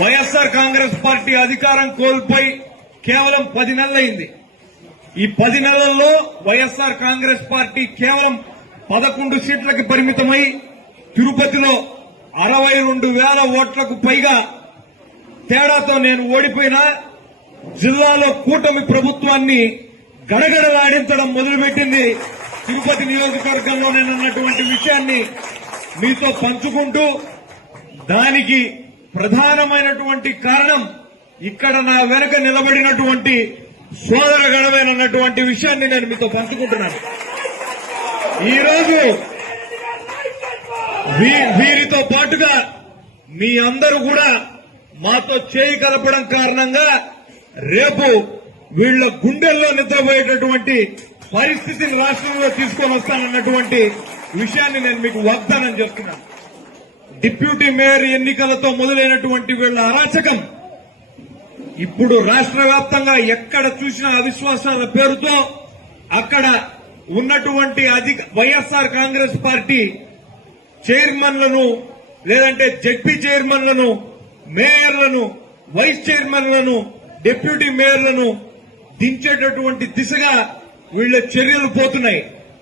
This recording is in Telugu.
వైఎస్ఆర్ కాంగ్రెస్ పార్టీ అధికారం కోల్పోయి కేవలం 10 నెలలైంది. ఈ 10 నెలల్లో వైఎస్ఆర్ కాంగ్రెస్ పార్టీ కేవలం 11 సీట్లకు పరిమితమై తిరుపతిలో 62,000 ఓట్లకు పైగా తేడాతో నేను ఓడిపోయినా జిల్లాలో కూటమి ప్రభుత్వాన్ని గడగడలాడించడం మొదలుపెట్టింది తిరుపతి నియోజకవర్గంలోనేనన్నటువంటి విషయాన్ని మీతో పంచుకుంటూ, దానికి ప్రధానమైనటువంటి కారణం ఇక్కడ నా వెనక నిలబడినటువంటి సోదర గణమేనన్నటువంటి విషయాన్ని నేను మీతో పంచుకుంటున్నాను. ఈరోజు వీరితో పాటుగా మీ అందరూ కూడా మాతో చేయి కలపడం కారణంగా రేపు వీళ్ల గుండెల్లో నిద్రపోయేటటువంటి పరిస్థితిని రాష్ట్రంలో తీసుకొని వస్తానన్నటువంటి విషయాన్ని నేను మీకు వాగ్దానం చేస్తున్నాను. డిప్యూటీ మేయర్ ఎన్నికలతో మొదలైనటువంటి వీళ్ల అరాచకం ఇప్పుడు రాష్ట్ర వ్యాప్తంగా ఎక్కడ చూసినా అవిశ్వాసాల పేరుతో అక్కడ ఉన్నటువంటి వైఎస్ఆర్ కాంగ్రెస్ పార్టీ చైర్మన్లను, లేదంటే జడ్పీ చైర్మన్లను, మేయర్లను, వైస్ చైర్మన్లను, డిప్యూటీ మేయర్లను దించేటటువంటి దిశగా వీళ్ల చర్యలు పోతున్నాయి.